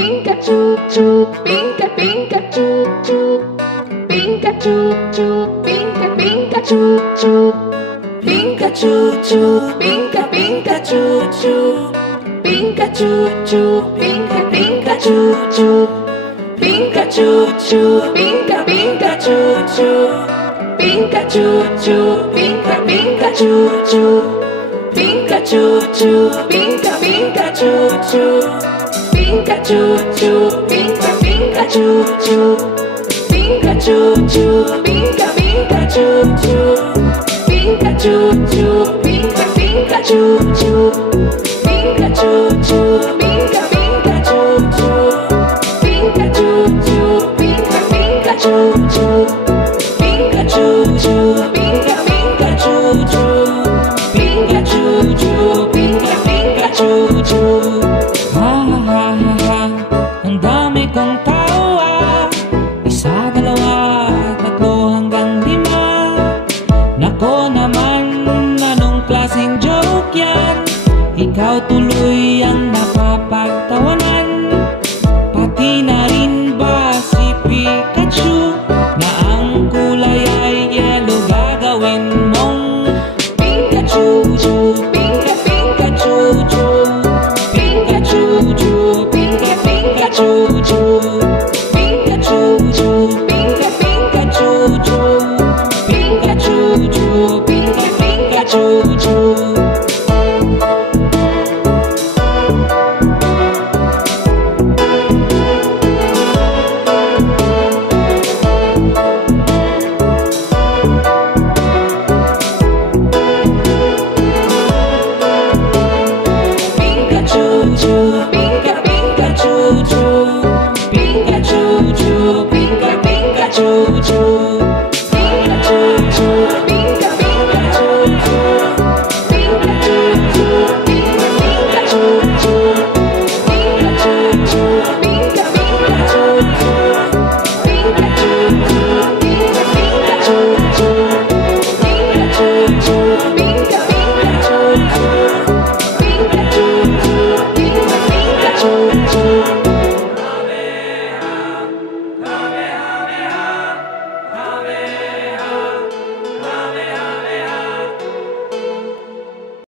Pikachu, chu, pinka, Pikachu, chu. Pikachu, chu, pinka, Pikachu, chu. Pikachu, chu, pinka, Pikachu, chu. Pikachu, chu, pinka, Pikachu, chu. Pikachu, chu, pinka, Pikachu, chu. Pikachu, chu, pinka, Pikachu, chu. Pikachu, chu, pinka, Pikachu, chu. Pikachu, chu, pinka, Pikachu, chu. Pikachu, chu, pinka, Pikachu, chu. Pikachu, chu, pinka, Pikachu, chu.